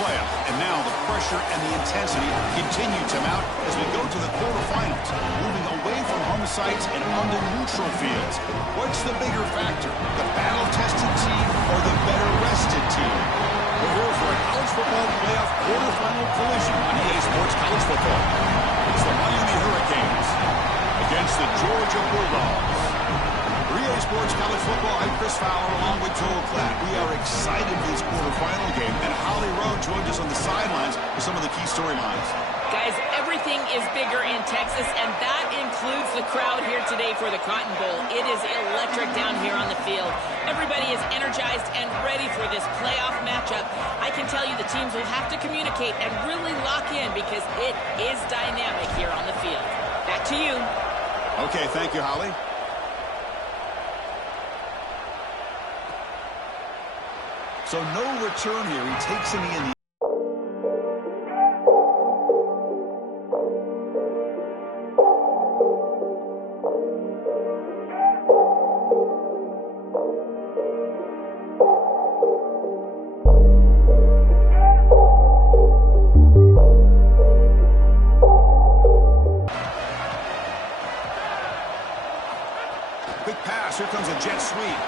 playoff. And now the pressure and the intensity continue to mount as we go to the quarterfinals, moving away from home sites and onto neutral fields. What's the bigger factor, the battle-tested team or the better-rested team? We're here for a college football playoff quarterfinal collision on EA Sports College Football. It's the Miami Hurricanes against the Georgia Bulldogs. For EA Sports College Football, I'm Chris Fowler along with Joel Klatt. We are excited for this quarterfinal game, and Holly Rowe joins us on the sidelines for some of the key storylines. Guys, everything is bigger in Texas, and that includes the crowd here today for the Cotton Bowl. It is electric down here on the field. Everybody is energized and ready for this playoff matchup. I can tell you the teams will have to communicate and really lock in because it is dynamic here on the field. Back to you. Okay, thank you, Holly. So no return here. He takes in the quick pass. Here comes a jet sweep.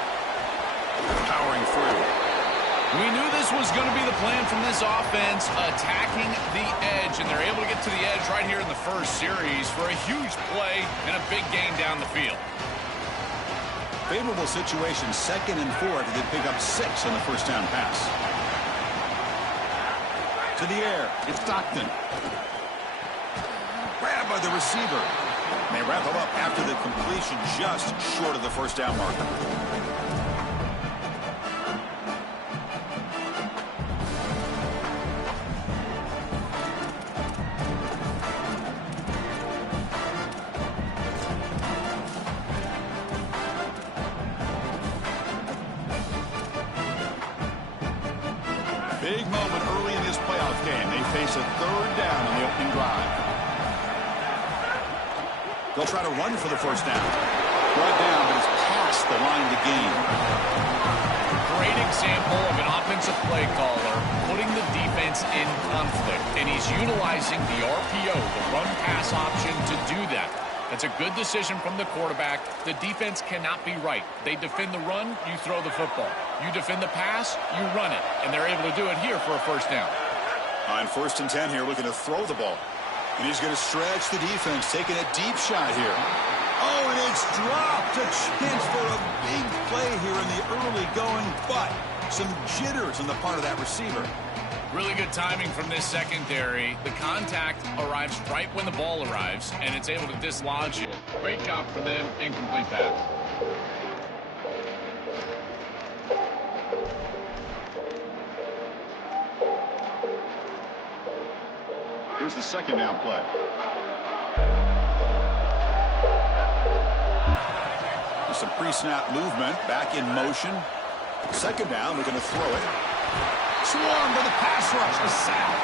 Powering through. We knew this was going to be the plan from this offense, attacking the edge, and they're able to get to the edge right here in the first series for a huge play and a big gain down the field. Favorable situation, 2nd and 4. They pick up 6 on the first down pass. To the air, it's Stockton. Grabbed by the receiver. They wrap him up after the completion, just short of the first down marker. Big moment early in this playoff game. They face a 3rd down on the opening drive. They'll try to run for the first down. Brought down, but it's past the line to gain. Great example of an offensive play caller putting the defense in conflict, and he's utilizing the RPO, the run-pass option, to do that. That's a good decision from the quarterback. The defense cannot be right. They defend the run, you throw the football. You defend the pass, you run it. And they're able to do it here for a first down. On 1st and 10 here, looking to throw the ball. And he's going to stretch the defense, taking a deep shot here. Oh, and it's dropped. A chance for a big play here in the early going, but some jitters on the part of that receiver. Really good timing from this secondary. The contact arrives right when the ball arrives, and it's able to dislodge it. Great job for them. Incomplete pass. Here's the 2nd down play. There's some pre-snap movement. Back in motion. 2nd down. We're going to throw it. Swarmed by the pass rush. A sack.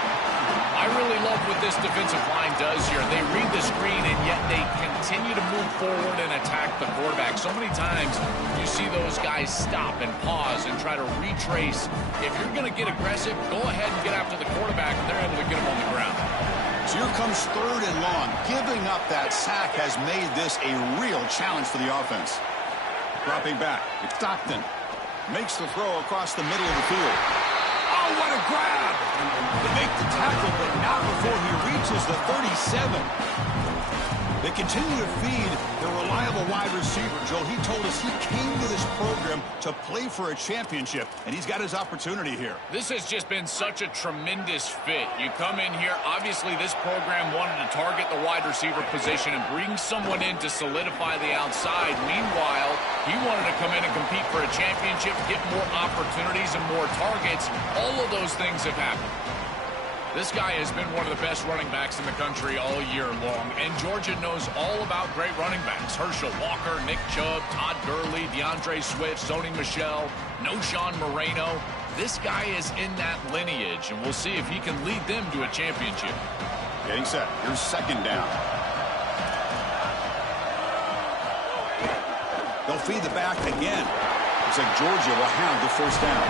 I really love what this defensive line does here. They read the screen, and yet they continue to move forward and attack the quarterback. So many times you see those guys stop and pause and try to retrace. If you're going to get aggressive, go ahead and get after the quarterback, and they're able to get him on the ground. So here comes 3rd and long. Giving up that sack has made this a real challenge for the offense. Dropping back. It's Stockton. Makes the throw across the middle of the field. Oh, what a grab! They make the tackle, but not before he reaches the 37. They continue to feed their reliable wide receiver. Joe, he told us he came to this program to play for a championship, and he's got his opportunity here. This has just been such a tremendous fit. You come in here, obviously this program wanted to target the wide receiver position and bring someone in to solidify the outside. Meanwhile, he wanted to come in and compete for a championship, get more opportunities and more targets. All of those things have happened. This guy has been one of the best running backs in the country all year long, and Georgia knows all about great running backs. Herschel Walker, Nick Chubb, Todd Gurley, DeAndre Swift, Sony Michel, Noshawn Moreno. This guy is in that lineage, and we'll see if he can lead them to a championship. Getting set. Here's 2nd down. They'll feed the back again. Looks like Georgia will have the first down.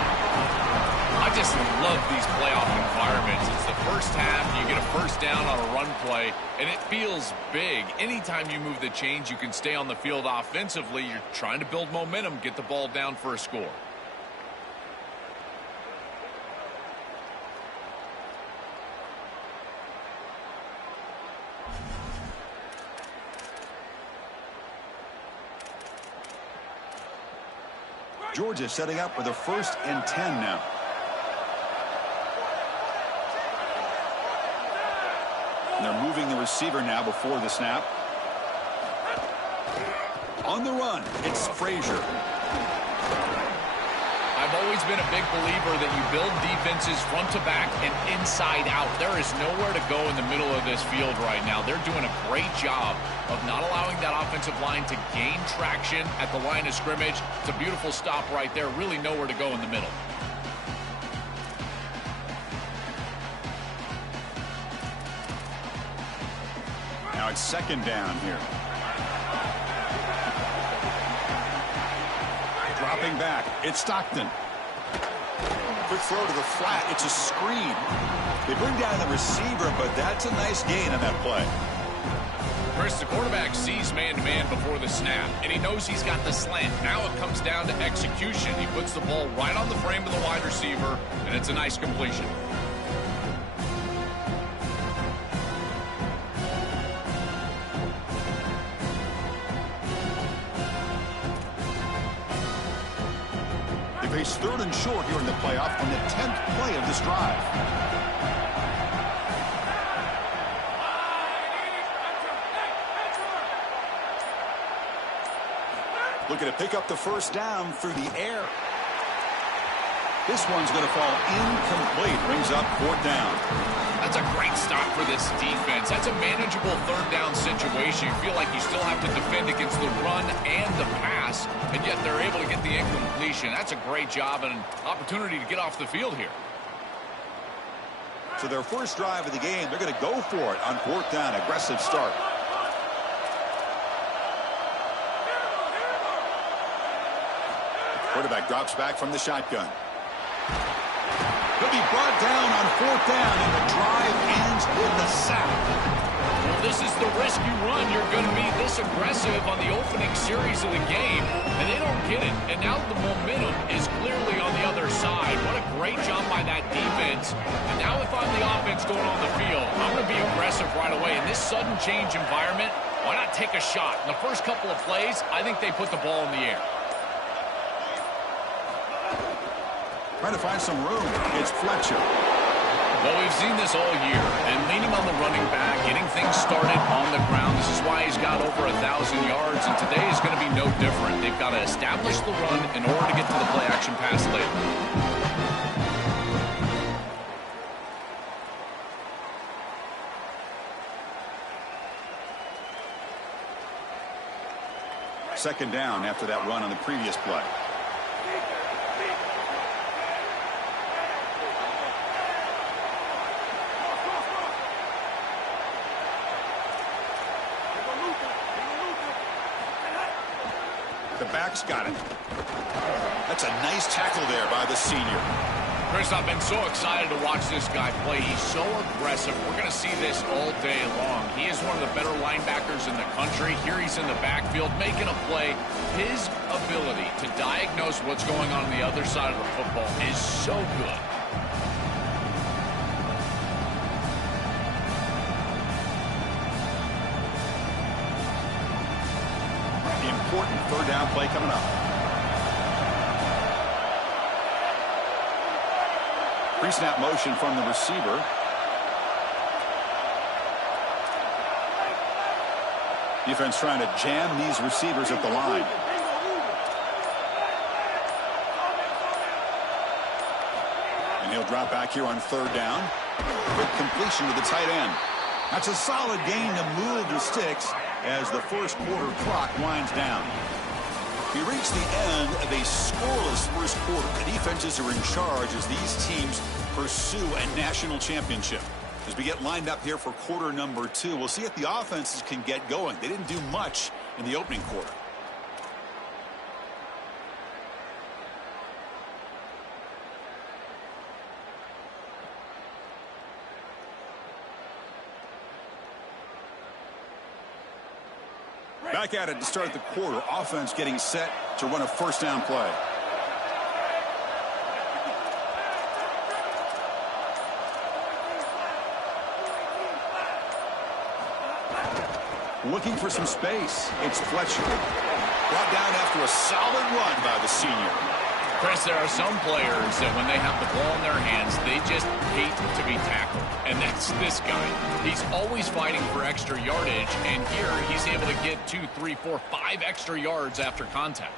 I just love these playoff environments. It's the first half, you get a first down on a run play, and it feels big. Anytime you move the chains, you can stay on the field offensively. You're trying to build momentum, get the ball down for a score. Georgia setting up for the 1st and 10 now. And they're moving the receiver now before the snap. On the run, it's Frazier. I've always been a big believer that you build defenses front to back and inside out. There is nowhere to go in the middle of this field right now. They're doing a great job of not allowing that offensive line to gain traction at the line of scrimmage. It's a beautiful stop right there. Really nowhere to go in the middle. Now it's 2nd down here. Dropping back, it's Stockton. Quick throw to the flat, it's a screen. They bring down the receiver, but that's a nice gain on that play. Chris, the quarterback sees man-to-man before the snap, and he knows he's got the slant. Now it comes down to execution. He puts the ball right on the frame of the wide receiver, and it's a nice completion. Face 3rd and short here in the playoff on the 10th play of this drive. Looking to pick up the 1st down through the air. This one's going to fall incomplete. Brings up 4th down. That's a great stop for this defense. That's a manageable 3rd down situation. You feel like you still have to defend against the run and the pass, and yet they're able to get the incompletion. That's a great job and an opportunity to get off the field here. So their first drive of the game, they're going to go for it on 4th down. Aggressive start. Quarterback drops back from the shotgun. He'll be brought down on 4th down, and the drive ends with a sack. Well, this is the risk you run. You're going to be this aggressive on the opening series of the game, and they don't get it. And now the momentum is clearly on the other side. What a great job by that defense. And now if I'm the offense going on the field, I'm going to be aggressive right away. In this sudden change environment, why not take a shot? In the first couple of plays, I think they put the ball in the air. Trying to find some room. It's Fletcher. Well, we've seen this all year, and leaning on the running back, getting things started on the ground. This is why he's got over 1,000 yards, and today is going to be no different. They've got to establish the run in order to get to the play-action pass later. Second down after that run on the previous play. The back's got it. That's a nice tackle there by the senior. Chris, I've been so excited to watch this guy play. He's so aggressive. We're going to see this all day long. He is one of the better linebackers in the country. Here he's in the backfield making a play. His ability to diagnose what's going on the other side of the football is so good. Important 3rd down play coming up. Pre-snap motion from the receiver. Defense trying to jam these receivers at the line. And he'll drop back here on 3rd down. Quick completion to the tight end. That's a solid gain to move the sticks as the first quarter clock winds down. We reach the end of a scoreless first quarter. The defenses are in charge as these teams pursue a national championship. As we get lined up here for quarter number 2, we'll see if the offenses can get going. They didn't do much in the opening quarter. Back at it to start the quarter. Offense getting set to run a first down play. Looking for some space. It's Fletcher. Brought down after a solid run by the senior. Chris, there are some players that when they have the ball in their hands, they just hate to be tackled. And that's this guy. He's always fighting for extra yardage, and here he's able to get 2, 3, 4, 5 extra yards after contact.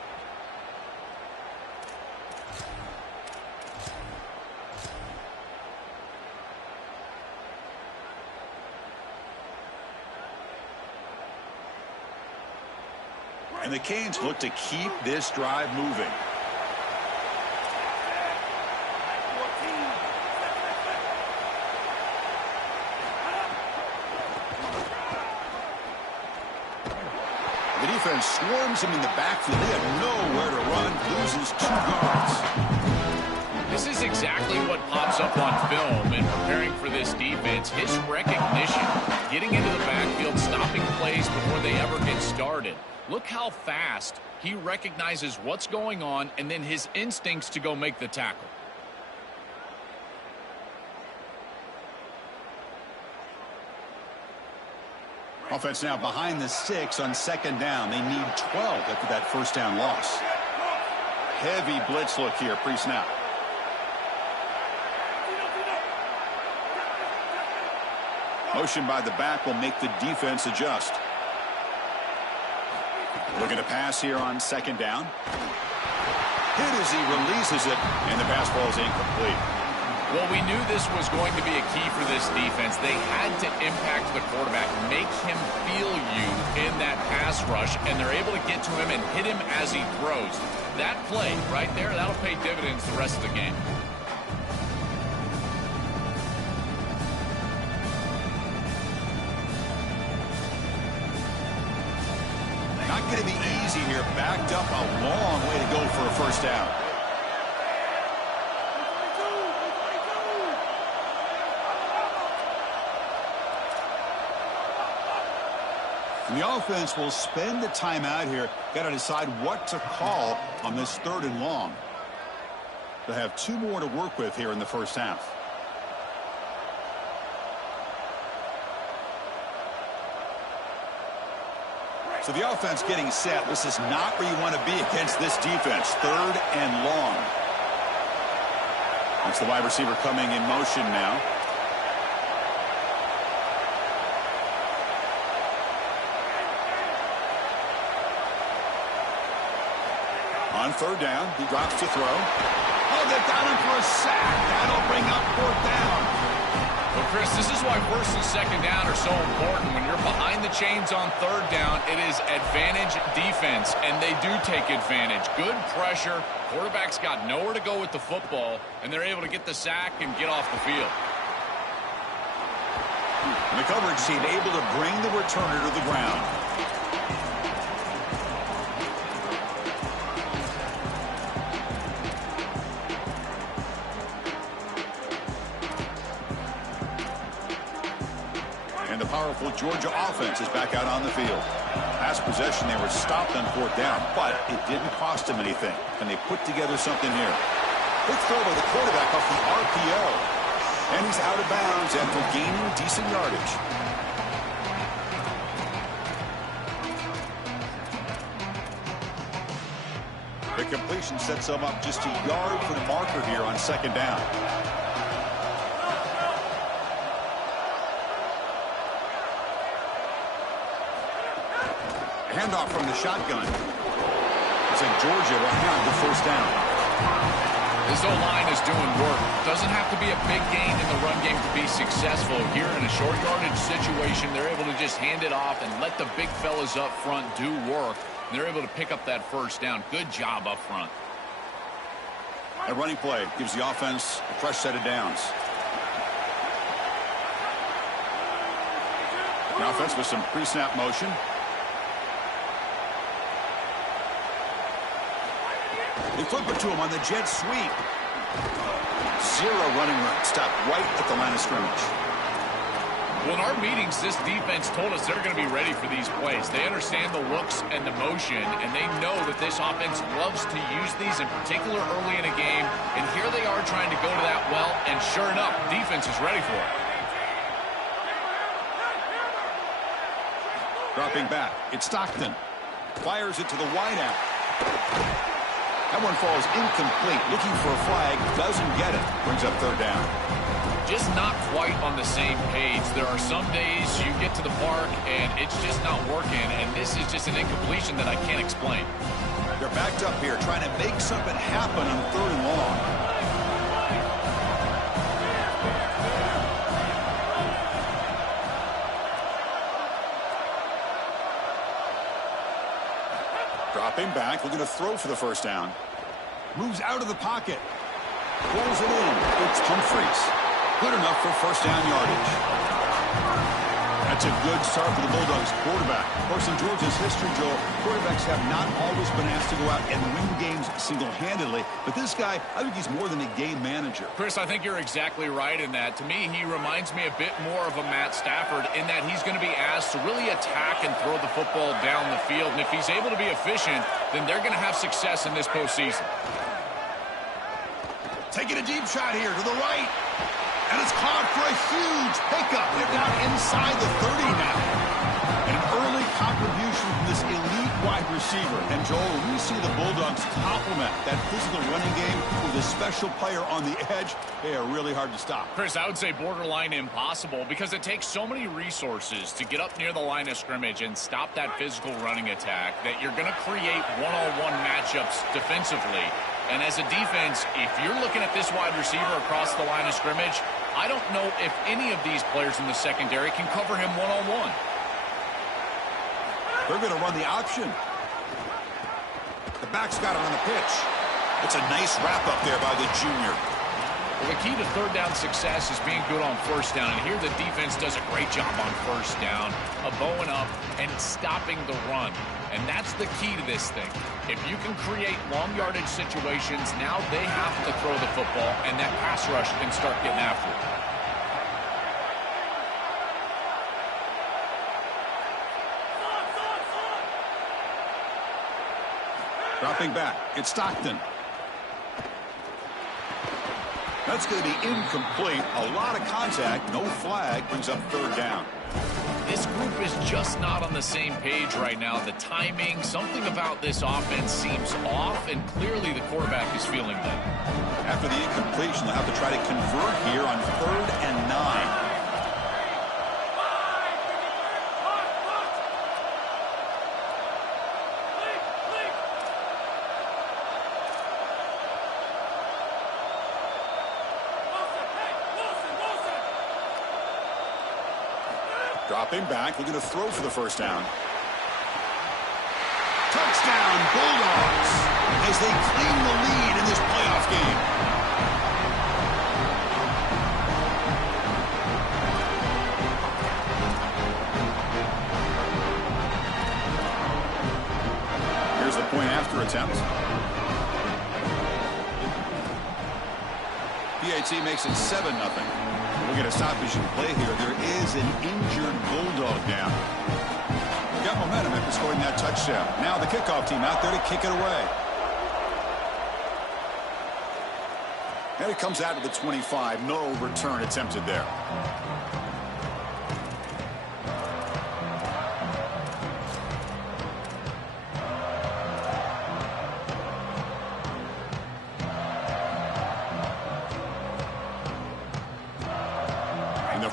And the Canes look to keep this drive moving. The defense swarms him in the backfield. They have nowhere to run. Loses 2 guards. This is exactly what pops up on film in preparing for this defense. His recognition, getting into the backfield, stopping plays before they ever get started. Look how fast he recognizes what's going on and then his instincts to go make the tackle. Offense now behind the 6 on second down. They need 12 after that first down loss. Heavy blitz look here pre-snap. Motion by the back will make the defense adjust. Looking to pass here on second down. Hit as he releases it, and the pass ball is incomplete. Well, we knew this was going to be a key for this defense. They had to impact the quarterback, make him feel you in that pass rush, and they're able to get to him and hit him as he throws. That play right there, that'll pay dividends the rest of the game. Not going to be easy here. Backed up a long way to go for a first down. And the offense will spend the timeout here. Got to decide what to call on this 3rd and long. They'll have 2 more to work with here in the first half. So the offense getting set. This is not where you want to be against this defense. 3rd and long. That's the wide receiver coming in motion now. On 3rd down, he drops to throw. Oh, they got him for a sack. That'll bring up 4th down. Well, Chris, this is why 1st and 2nd down are so important. When you're behind the chains on 3rd down, it is advantage defense, and they do take advantage. Good pressure. Quarterback's got nowhere to go with the football, and they're able to get the sack and get off the field. And the coverage team able to bring the returner to the ground. And the powerful Georgia offense is back out on the field. Last possession, they were stopped on 4th down, but it didn't cost them anything. And they put together something here. Quick throw by the quarterback off the RPO. And he's out of bounds after gaining decent yardage. The completion sets them up just a yard for the marker here on 2nd down. Handoff from the shotgun. Looks like Georgia will have the first down. This O-line is doing work. Doesn't have to be a big gain in the run game to be successful. Here in a short yardage situation, they're able to just hand it off and let the big fellas up front do work. And they're able to pick up that first down. Good job up front. A running play gives the offense a fresh set of downs. The offense with some pre-snap motion. They flip it to him on the jet sweep. 0 running room. Stopped right at the line of scrimmage. Well, in our meetings, this defense told us they're going to be ready for these plays. They understand the looks and the motion, and they know that this offense loves to use these, in particular early in a game. And here they are trying to go to that well, and sure enough, defense is ready for it. Dropping back, it's Stockton. Fires it to the wideout. That one falls incomplete. Looking for a flag, doesn't get it. Brings up third down. Just not quite on the same page. There are some days you get to the park and it's just not working, and this is just an incompletion that I can't explain. They're backed up here, trying to make something happen on third and long. Dropping back, looking to throw for the first down. Moves out of the pocket. Pulls it in. It's Humphreys. Good enough for first down yardage. That's a good start for the Bulldogs quarterback. Of course, in Georgia's history, Joel, quarterbacks have not always been asked to go out and win games single-handedly. But this guy, I think he's more than a game manager. Chris, I think you're exactly right in that. To me, he reminds me a bit more of a Matt Stafford in that he's going to be asked to really attack and throw the football down the field. And if he's able to be efficient, then they're going to have success in this postseason. Taking a deep shot here to the right. And it's caught for a huge pickup. They're down inside the 30 now. An early contribution from this elite wide receiver. And Joel, when we see the Bulldogs complement that physical running game with a special player on the edge, they are really hard to stop. Chris, I would say borderline impossible because it takes so many resources to get up near the line of scrimmage and stop that physical running attack that you're going to create one-on-one matchups defensively. And as a defense, if you're looking at this wide receiver across the line of scrimmage, I don't know if any of these players in the secondary can cover him one-on-one. They're going to run the option. The back's got it on the pitch. It's a nice wrap-up there by the junior. Well, the key to third down success is being good on first down. And here the defense does a great job on first down of bowing up and stopping the run. And that's the key to this thing. If you can create long yardage situations, now they have to throw the football, and that pass rush can start getting after it. Dropping back, it's Stockton. That's going to be incomplete. A lot of contact, no flag, brings up third down. This group is just not on the same page right now. The timing, something about this offense seems off, and clearly the quarterback is feeling that. After the incompletion, they'll have to try to convert here on 3rd and 9. Dropping back, looking to throw for the first down. Touchdown, Bulldogs, as they claim the lead in this playoff game. Here's the point after attempt. PAT makes it 7-0. We'll get a stoppage in play here. There is an injured Bulldog now. Got momentum after scoring that touchdown. Now the kickoff team out there to kick it away. And it comes out to the 25. No return attempted there.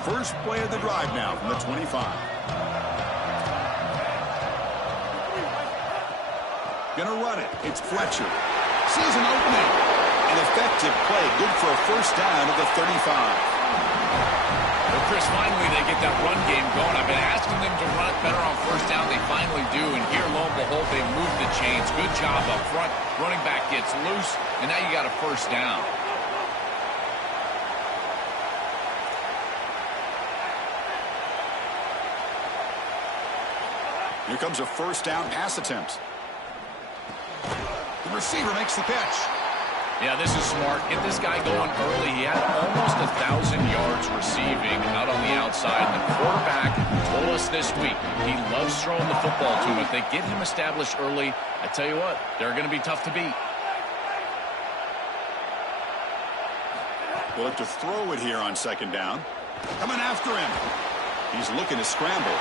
First play of the drive now from the 25. Gonna run it. It's Fletcher. Sees an opening. An effective play. Good for a first down at the 35. Well, Chris, finally they get that run game going. I've been asking them to run it better on first down. They finally do. And here, lo and behold, they move the chains. Good job up front. Running back gets loose. And now you got a first down. Here comes a first down pass attempt. The receiver makes the catch. Yeah, this is smart. Get this guy going early. He had almost 1,000 yards receiving out on the outside. side. And the quarterback told us this week he loves throwing the football to him. If they get him established early, I tell you what, they're going to be tough to beat. We'll have to throw it here on second down. Coming after him. He's looking to scramble.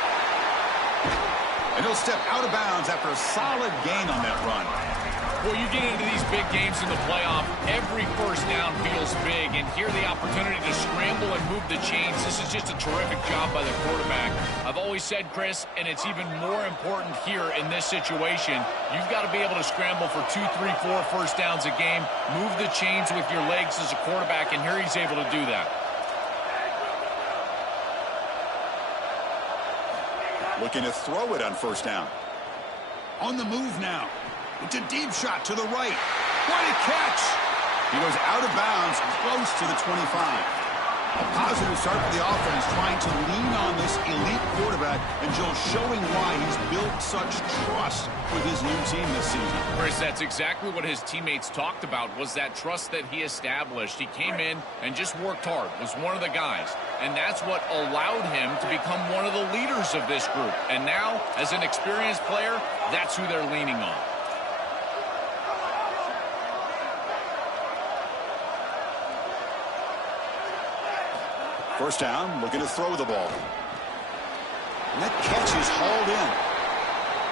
And he'll step out of bounds after a solid gain on that run. Well, you get into these big games in the playoff, every first down feels big, and here the opportunity to scramble and move the chains. This is just a terrific job by the quarterback. I've always said, Chris, and it's even more important here in this situation, you've got to be able to scramble for 2, 3, 4 first downs a game, move the chains with your legs as a quarterback, and here he's able to do that. Looking to throw it on first down. On the move now. It's a deep shot to the right. What a catch! He goes out of bounds, close to the 25. A positive start for the offense, trying to lean on this elite quarterback, and Joe showing why he's built such trust with his new team this season. Chris, that's exactly what his teammates talked about, was that trust that he established. He came in and just worked hard, was one of the guys, and that's what allowed him to become one of the leaders of this group. And now, as an experienced player, that's who they're leaning on. First down, looking to throw the ball. And that catch is hauled in.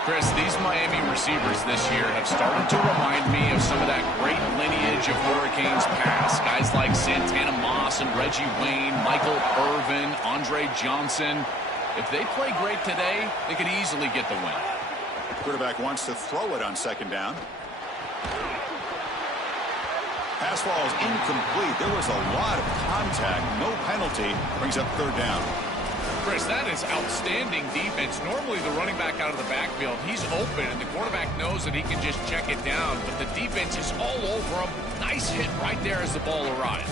Chris, these Miami receivers this year have started to remind me of some of that great lineage of Hurricanes past. Guys like Santana Moss and Reggie Wayne, Michael Irvin, Andre Johnson. If they play great today, they could easily get the win. The quarterback wants to throw it on second down. Pass ball is incomplete. There was a lot of contact. No penalty. Brings up third down. Chris, that is outstanding defense. Normally the running back out of the backfield, he's open, and the quarterback knows that he can just check it down. But the defense is all over him. Nice hit right there as the ball arrives.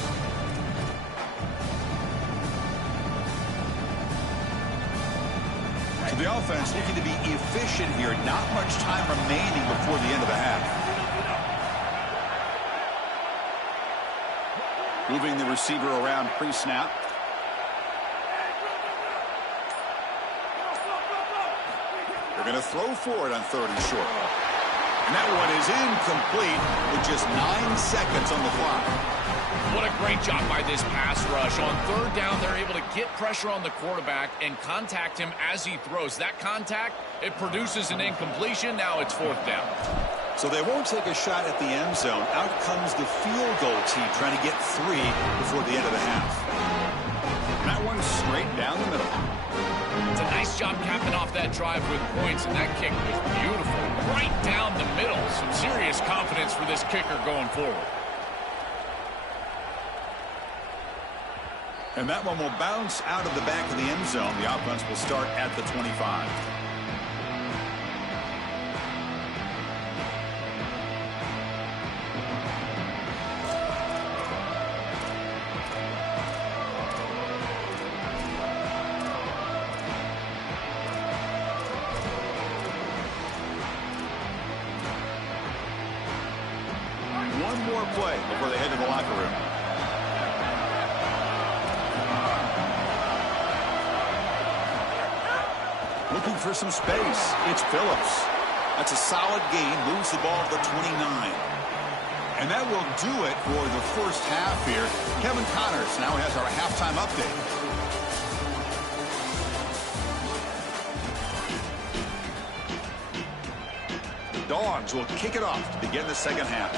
So the offense looking to be efficient here. Not much time remaining before the end of the half. Moving the receiver around pre-snap. They're going to throw for it on third and short. And that one is incomplete with just 9 seconds on the clock. What a great job by this pass rush. On third down, they're able to get pressure on the quarterback and contact him as he throws. That contact, it produces an incompletion. Now it's fourth down. So they won't take a shot at the end zone. Out comes the field goal team trying to get 3 before the end of the half. That one's straight down the middle. It's a nice job capping off that drive with points, and that kick was beautiful. Right down the middle. Some serious confidence for this kicker going forward. And that one will bounce out of the back of the end zone. The offense will start at the 25. One more play before they head to the locker room. Looking for some space. It's Phillips. That's a solid gain. Moves the ball to the 29. And that will do it for the first half here. Kevin Connors now has our halftime update. Dogs will kick it off to begin the second half.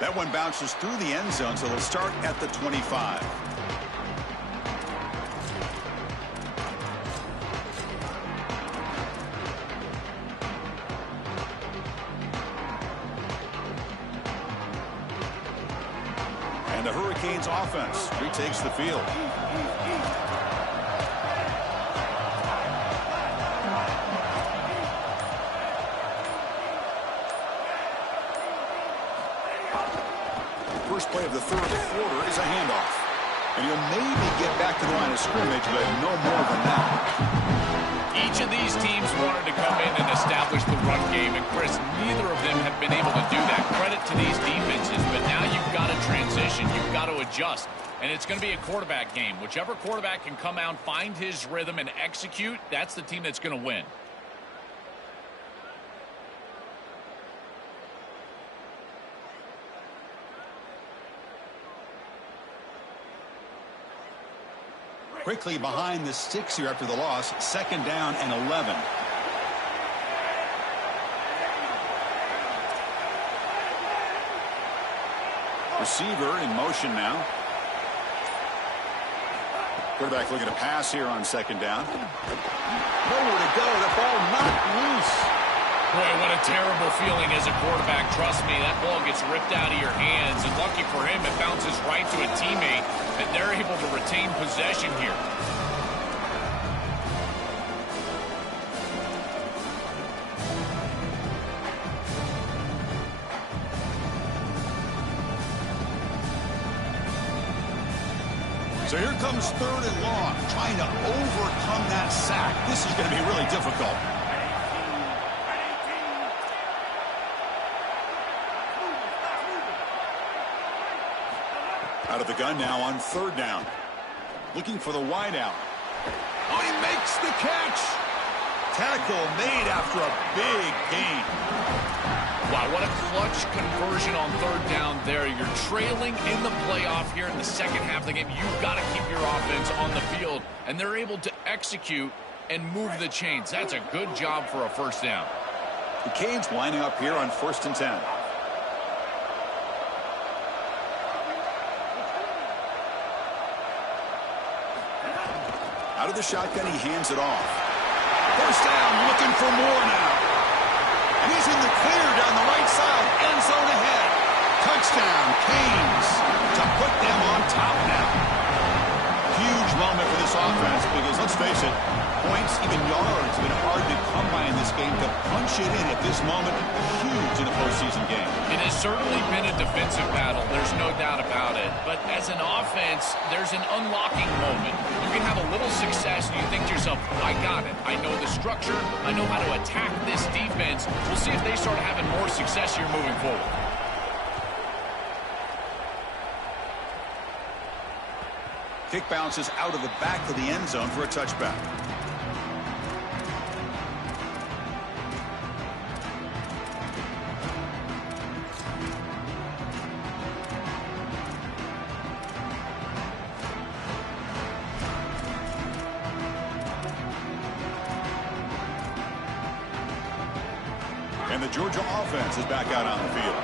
That one bounces through the end zone, so they'll start at the 25. And the Hurricanes offense retakes the field. First play of the third quarter is a handoff. And he'll maybe get back to the line of scrimmage, but no more than that. Each of these teams wanted to come in and establish the run game, and Chris, neither of them have been able to do that. Credit to these defenses, but to adjust. And it's going to be a quarterback game. Whichever quarterback can come out, find his rhythm, and execute, that's the team that's going to win. Quickly behind the sticks here after the loss. 2nd down and 11. Receiver in motion now. Quarterback looking to pass here on 2nd down. Nowhere to go. The ball knocked loose. Boy, what a terrible feeling as a quarterback. Trust me, that ball gets ripped out of your hands. And lucky for him, it bounces right to a teammate. And they're able to retain possession here. So here comes 3rd and long, trying to overcome that sack. This is going to be really difficult. Out of the gun now on 3rd down. Looking for the wideout. Oh, he makes the catch. Tackle made after a big gain. Wow, what a clutch conversion on 3rd down there. You're trailing in the playoff here in the second half of the game. You've got to keep your offense on the field, and they're able to execute and move the chains. That's a good job for a 1st down. The Canes lining up here on 1st and 10. Out of the shotgun, he hands it off. 1st down, looking for more now. And he's in the clear down the right side. End zone ahead. Touchdown, Canes, to put them on top now. Huge moment for this offense because, let's face it, points, even yards, have been hard to come by in this game. To punch it in at this moment, huge in a postseason game. It has certainly been a defensive battle. There's no doubt about it. But as an offense, there's an unlocking moment. You can have a little success and you think to yourself, I got it. I know the structure. I know how to attack this defense. We'll see if they start having more success here moving forward. Kick bounces out of the back of the end zone for a touchback. And the Georgia offense is back out on the field.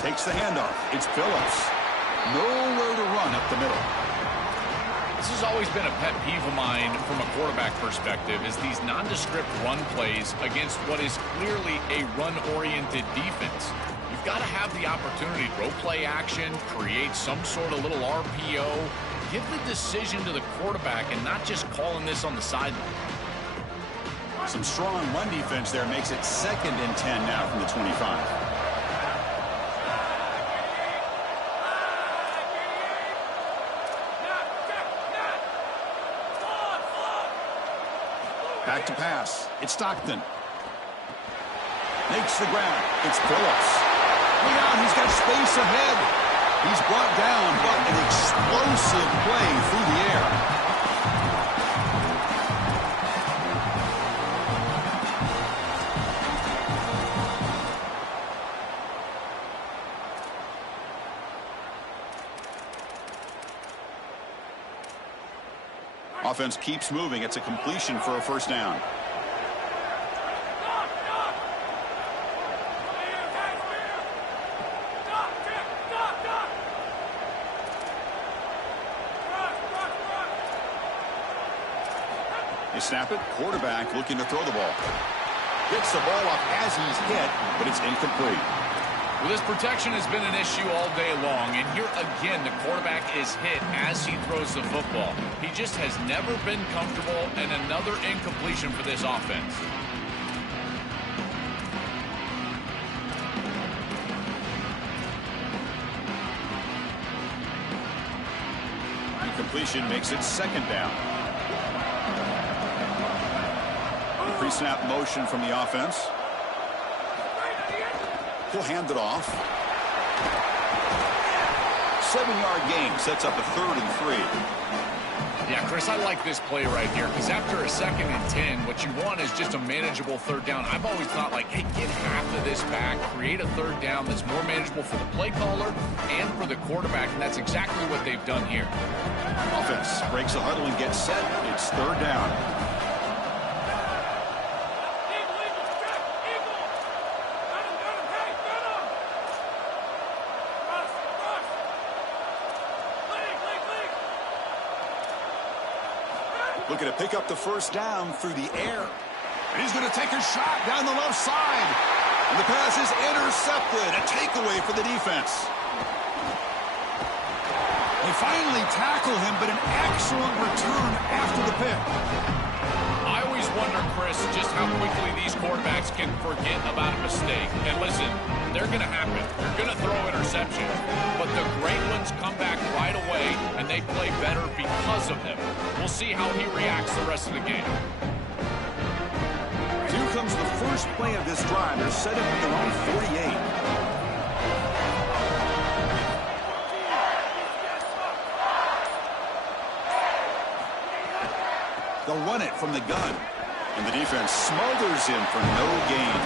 Takes the handoff. It's Phillips. Nowhere to run up the middle. This has always been a pet peeve of mine from a quarterback perspective, is these nondescript run plays against what is clearly a run-oriented defense. You've got to have the opportunity to throw play action, create some sort of little RPO, give the decision to the quarterback and not just calling this on the sideline. Some strong run defense there makes it 2nd and 10 now from the 25. Back to pass. It's Stockton. Makes the grab. It's Phillips. Look out, he's got space ahead. He's brought down, but an explosive play through the air. Offense keeps moving. It's a completion for a 1st down. They snap it. Quarterback looking to throw the ball. Gets the ball up as he's hit, but it's incomplete. Well, this protection has been an issue all day long, and here again, the quarterback is hit as he throws the football. He just has never been comfortable, and another incompletion for this offense. Incompletion makes it 2nd down. Pre-snap motion from the offense. He'll hand it off. 7-yard gain sets up a 3rd and 3. Yeah, Chris, I like this play right here because after a 2nd and 10, what you want is just a manageable 3rd down. I've always thought, like, hey, get half of this back, create a 3rd down that's more manageable for the play caller and for the quarterback, and that's exactly what they've done here. Offense breaks the huddle and gets set. It's 3rd down. Looking to pick up the 1st down through the air. And he's going to take a shot down the left side. And the pass is intercepted. A takeaway for the defense. They finally tackle him, but an excellent return after the pick. I always wonder, Chris, just how quickly these quarterbacks can forget about a mistake. And listen, they're going to happen. They're going to throw interceptions. But the great ones come back right away, and they play better because of them. We'll see how he reacts the rest of the game. Here comes the first play of this drive. They're set up at their own 48. They'll run it from the gun. And the defense smothers him for no gain.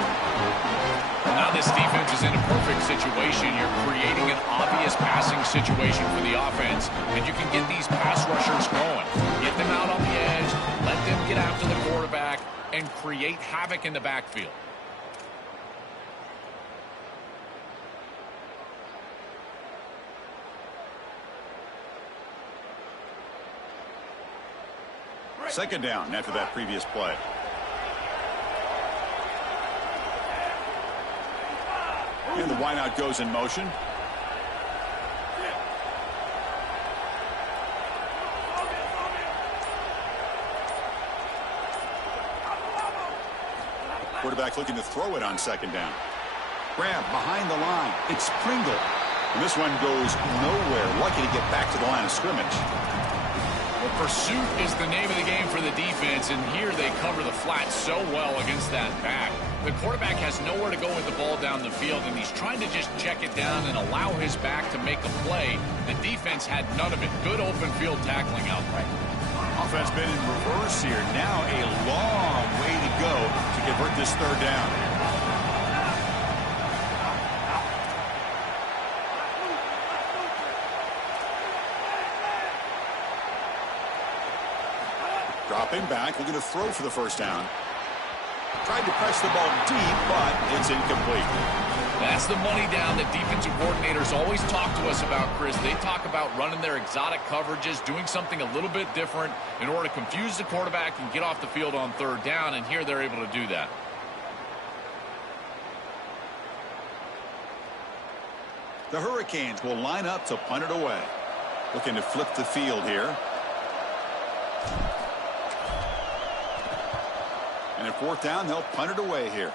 Now this defense is in a perfect situation. You're creating an obvious passing situation for the offense, and you can get these pass rushers going. Get them out on the edge, let them get after the quarterback, and create havoc in the backfield. Second down after that previous play. And the wideout goes in motion. Quarterback looking to throw it on 2nd down. Grab behind the line. It's Pringle. And this one goes nowhere. Lucky to get back to the line of scrimmage. Well, pursuit is the name of the game for the defense, and here they cover the flat so well against that back. The quarterback has nowhere to go with the ball down the field, and he's trying to just check it down and allow his back to make a play. The defense had none of it. Good open field tackling out there. Offense been in reverse here. Now a long way to go to convert this 3rd down. Dropping back, looking to throw for the 1st down. Tried to press the ball deep, but it's incomplete. That's the money down that defensive coordinators always talk to us about, Chris. They talk about running their exotic coverages, doing something a little bit different in order to confuse the quarterback and get off the field on 3rd down, and here they're able to do that. The Hurricanes will line up to punt it away. Looking to flip the field here. And at 4th down, they'll punt it away here.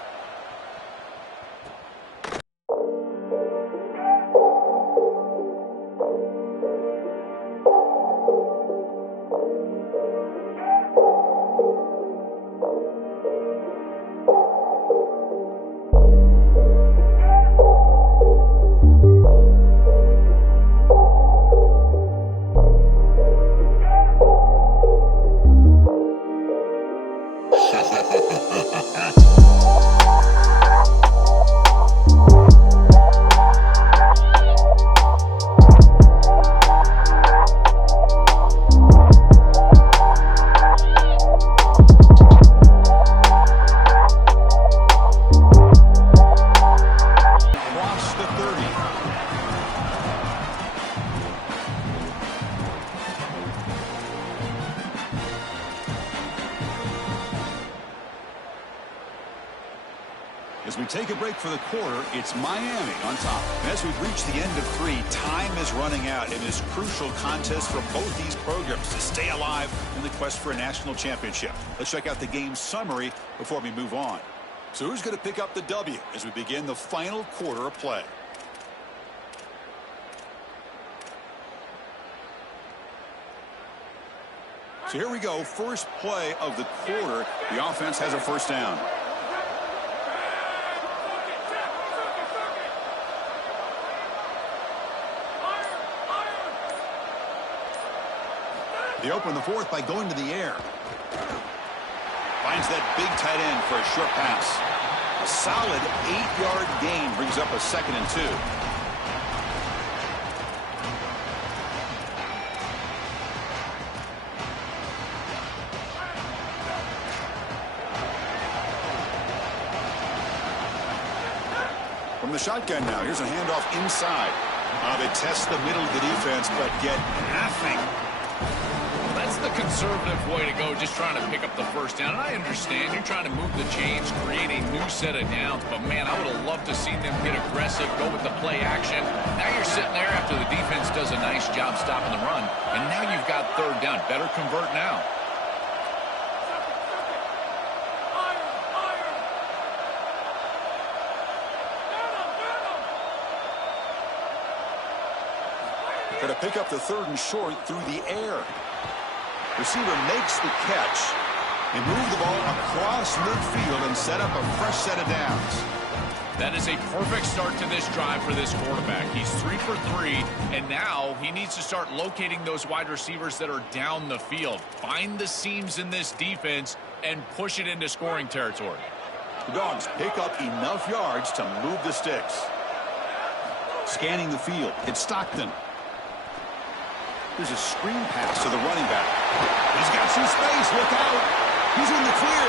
As we take a break for the quarter, it's Miami on top. And as we've reached the end of 3, time is running out in this crucial contest for both these programs to stay alive in the quest for a national championship. Let's check out the game summary before we move on. So who's going to pick up the W as we begin the final quarter of play? So here we go, first play of the quarter. The offense has a first down. They open the fourth by going to the air. Finds that big tight end for a short pass. A solid 8-yard gain brings up a 2nd and 2. From the shotgun now, here's a handoff inside. They test the middle of the defense, but get nothing. That's the conservative way to go, just trying to pick up the first down. And I understand you're trying to move the chains, create a new set of downs, but man, I would have loved to see them get aggressive, go with the play action. Now you're sitting there after the defense does a nice job stopping the run, and now you've got 3rd down. Better convert now. Going to pick up the 3rd and short through the air. Receiver makes the catch. They move the ball across midfield and set up a fresh set of downs. That is a perfect start to this drive for this quarterback. He's 3 for 3, and now he needs to start locating those wide receivers that are down the field. Find the seams in this defense and push it into scoring territory. The Dogs pick up enough yards to move the sticks. Scanning the field, it's Stockton. There's a screen pass to the running back. He's got some space. Look out. He's in the clear.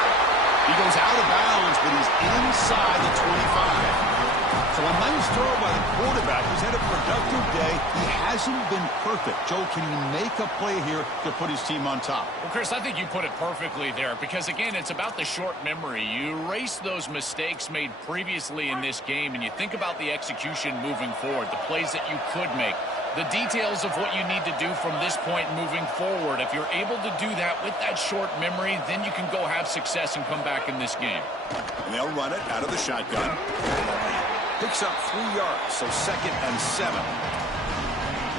He goes out of bounds, but he's inside the 25. So a nice throw by the quarterback who's had a productive day. He hasn't been perfect. Joe, can he make a play here to put his team on top? Well, Chris, I think you put it perfectly there because, again, it's about the short memory. You erase those mistakes made previously in this game, and you think about the execution moving forward, the plays that you could make. The details of what you need to do from this point moving forward. If you're able to do that with that short memory, then you can go have success and come back in this game. And they'll run it out of the shotgun. Picks up 3 yards, so 2nd and 7.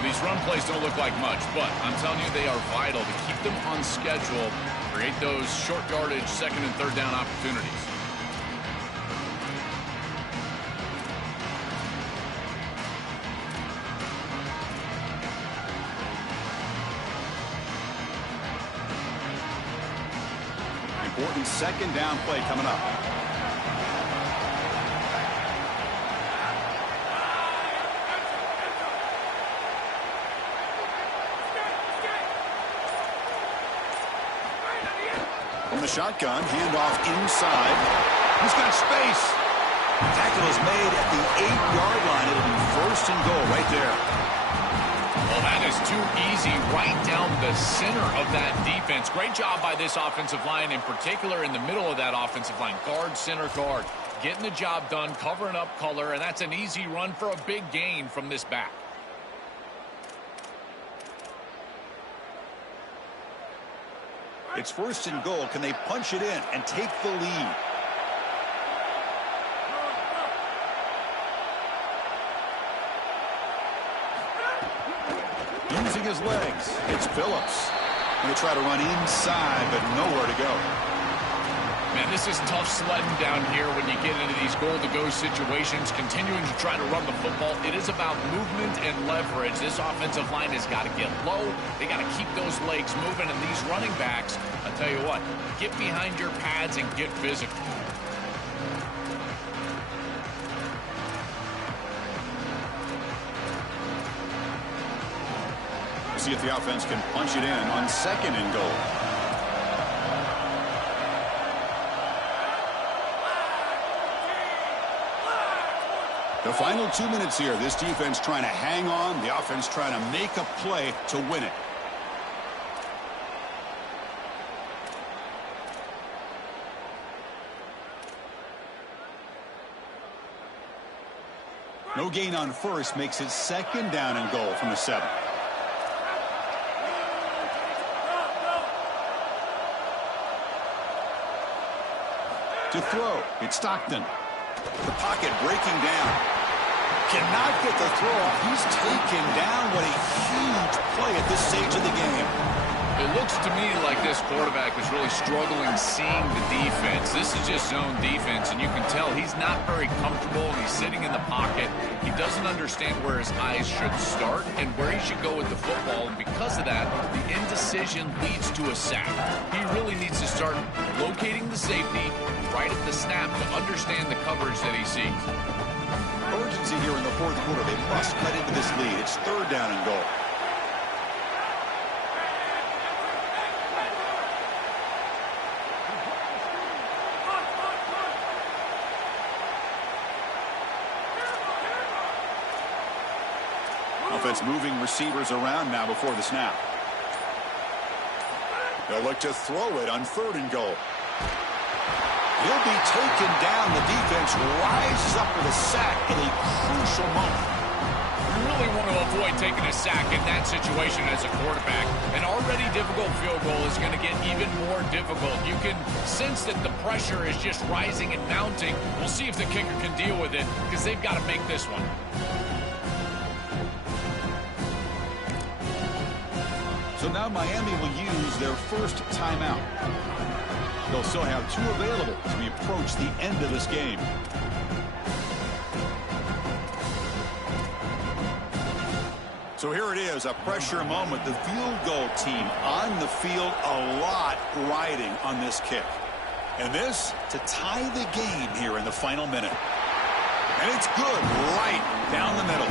These run plays don't look like much, but I'm telling you they are vital to keep them on schedule, create those short yardage 2nd and 3rd down opportunities. Important 2nd down play coming up. From the shotgun, handoff inside. He's got space. The tackle is made at the 8-yard line. It'll be 1st and goal right there. Well, that is too easy right down the center of that defense. Great job by this offensive line, in particular in the middle of that offensive line. Guard, center, guard. Getting the job done, covering up color, and that's an easy run for a big gain from this back. It's 1st and goal. Can they punch it in and take the lead? Using his legs, it's Phillips. Going to try to run inside, but nowhere to go. Man, this is tough sledding down here when you get into these goal-to-go situations, continuing to try to run the football. It is about movement and leverage. This offensive line has got to get low. They got to keep those legs moving, and these running backs, I'll tell you what, get behind your pads and get physical. See if the offense can punch it in on 2nd and goal. The final 2 minutes here. This defense trying to hang on. The offense trying to make a play to win it. No gain on 1st makes it 2nd down and goal from the 7. To throw, it's Stockton. The pocket breaking down. Cannot get the throw off. He's taken down. What a huge play at this stage of the game. It looks to me like this quarterback is really struggling seeing the defense. This is just zone defense, and you can tell he's not very comfortable. He's sitting in the pocket. He doesn't understand where his eyes should start and where he should go with the football, and because of that, the indecision leads to a sack. He really needs to start locating the safety right at the snap to understand the coverage that he sees. Urgency here in the fourth quarter. They must cut into this lead. It's 3rd down and goal. Offense moving receivers around now before the snap. They'll look to throw it on 3rd and goal. He'll be taken down. The defense rises up with a sack in a crucial moment. You really want to avoid taking a sack in that situation as a quarterback. An already difficult field goal is going to get even more difficult. You can sense that the pressure is just rising and mounting. We'll see if the kicker can deal with it because they've got to make this one. So now Miami will use their first timeout. They'll still have 2 available as we approach the end of this game. So here it is, a pressure moment. The field goal team on the field, a lot riding on this kick. And this to tie the game here in the final minute. And it's good right down the middle.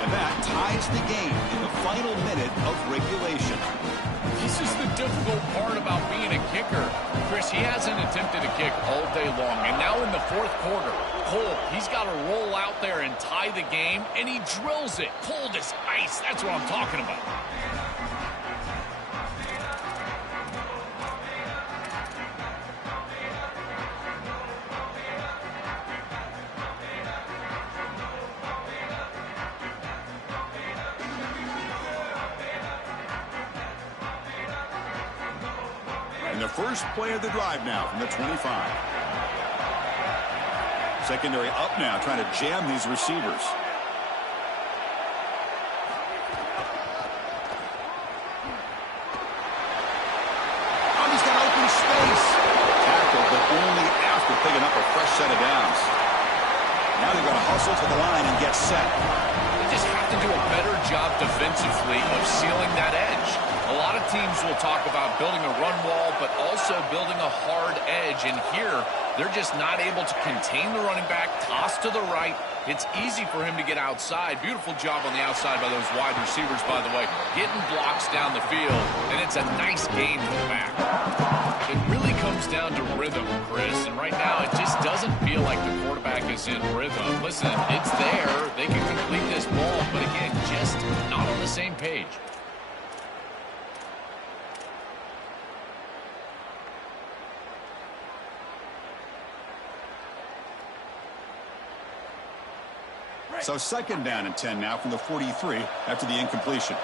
And that ties the game in the final minute of regulation. This is the difficult part about being a kicker. Chris, he hasn't attempted a kick all day long. And now in the fourth quarter, Cole, he's got to roll out there and tie the game, and he drills it. Cold as ice. That's what I'm talking about. And the first play of the drive now from the 25. Secondary up now, trying to jam these receivers. Oh, he's got open space. Tackled, but only after picking up a fresh set of downs. Now they're going to hustle to the line and get set. They just have to do a better job defensively of sealing that edge. A lot of teams will talk about building a run wall, but also building a hard edge. And here, they're just not able to contain the running back, toss to the right. It's easy for him to get outside. Beautiful job on the outside by those wide receivers, by the way, getting blocks down the field. And it's a nice game for the back. It really comes down to rhythm, Chris. And right now, it just doesn't feel like the quarterback is in rhythm. Listen, it's there. They can complete this ball, but again, just not on the same page. So 2nd down and 10 now from the 43 after the incompletion.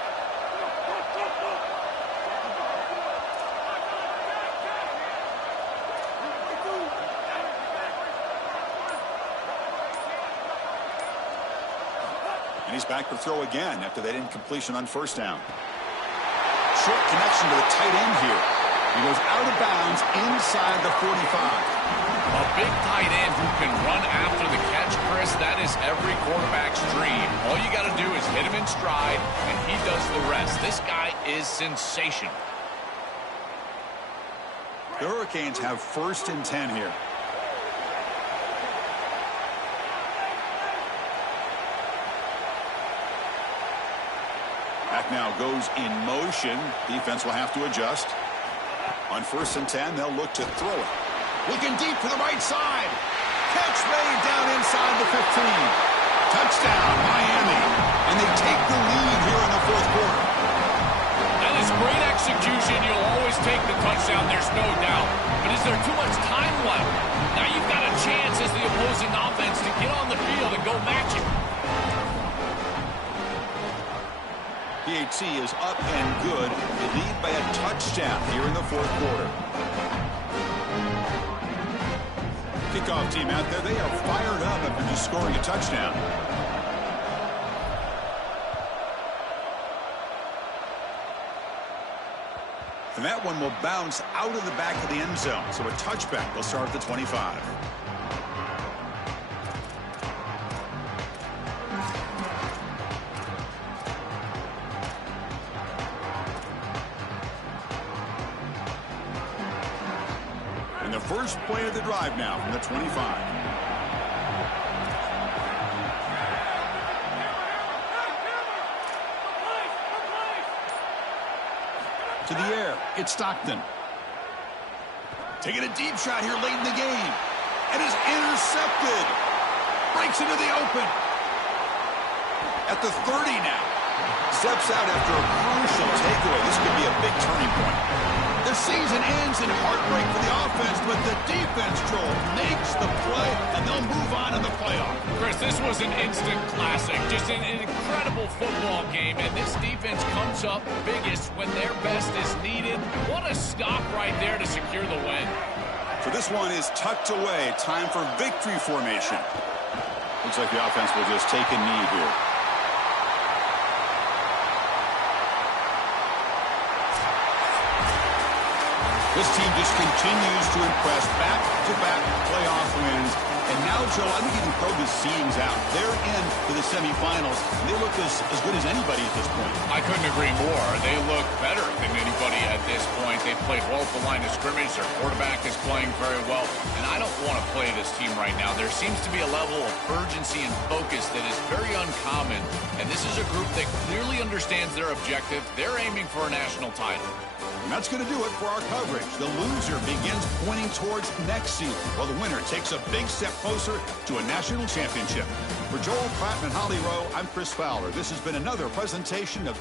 And he's back to throw again after that incompletion on 1st down. Short connection to the tight end here. He goes out of bounds inside the 45. A big tight end who can run after the catch, Chris, that is every quarterback's dream. All you got to do is hit him in stride, and he does the rest. This guy is sensational. The Hurricanes have 1st and 10 here. Back now goes in motion. Defense will have to adjust. On 1st and 10, they'll look to throw it. Looking deep to the right side. Catch made down inside the 15. Touchdown, Miami. And they take the lead here in the fourth quarter. That is great execution. You'll always take the touchdown, there's no doubt. But is there too much time left? Now you've got a chance as the opposing offense to get on the field and go match it. PHC is up and good. They lead by a touchdown here in the fourth quarter. Kickoff team out there, they are fired up after just scoring a touchdown. And that one will bounce out of the back of the end zone. So a touchback will start at the 25. And the first play of the drive now from the 25. To the air, it's Stockton. Taking a deep shot here late in the game. And is intercepted. Breaks into the open. At the 30 now. Steps out after a crucial takeaway. This could be a big turning point. The season ends in heartbreak for the offense, but the defense, Joel, makes the play, and they'll move on to the playoff. Chris, this was an instant classic. Just an incredible football game, and this defense comes up biggest when their best is needed. What a stop right there to secure the win. So this one is tucked away. Time for victory formation. Looks like the offense will just take a knee here. This team just continues to impress. Back-to-back playoff wins. And now, Joe, I think you can throw the seedings out. They're in to the semifinals. And they look as good as anybody at this point. I couldn't agree more. They look better than anybody at this point. They played well at the line of scrimmage. Their quarterback is playing very well. And I don't want to play this team right now. There seems to be a level of urgency and focus that is very uncommon. And this is a group that clearly understands their objective. They're aiming for a national title. And that's going to do it for our coverage. The loser begins pointing towards next season, while the winner takes a big step closer to a national championship. For Joel Pratt and Holly Rowe, I'm Chris Fowler. This has been another presentation of